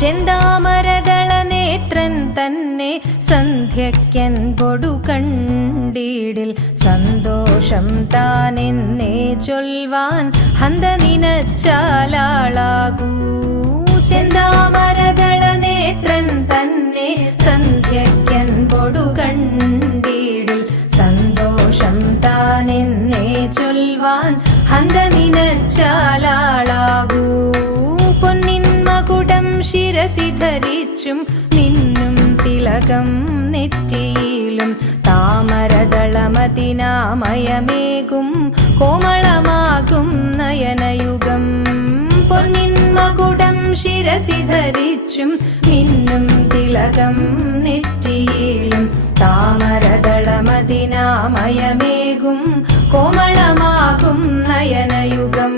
ചെന്താമരദള നേത്രൻ തന്നെ സന്ധ്യയ്ക്കൻപൊടു കണ്ടീടിൽ സന്തോഷം താനെന്നേ ചൊൽവാൻ ഹന്ത നിനച്ചാലാളാകൂ. ചെന്താമരദള നേത്രൻ തന്നെ സന്ധ്യയ്ക്കൻപൊടു കണ്ടീടിൽ സന്തോഷം താനെന്നേ ചൊൽവാൻ ഹന്ത നിനച്ചാലാളാകൂ. പൊന്നിൻ മകുടം ശിരസി ധരിച്ചും മിന്നും തിലകം നെറ്റിയിലും താമരദളമതിനാമയമേകും കോമളമാകും നയനയുഗം. പൊന്നിൻ മകുടം ശിരസി ധരിച്ചും മിന്നും തിലകം നെറ്റിയിലും താമരദളമതിനാമയമേകും കോമളമാകും നയനയുഗം.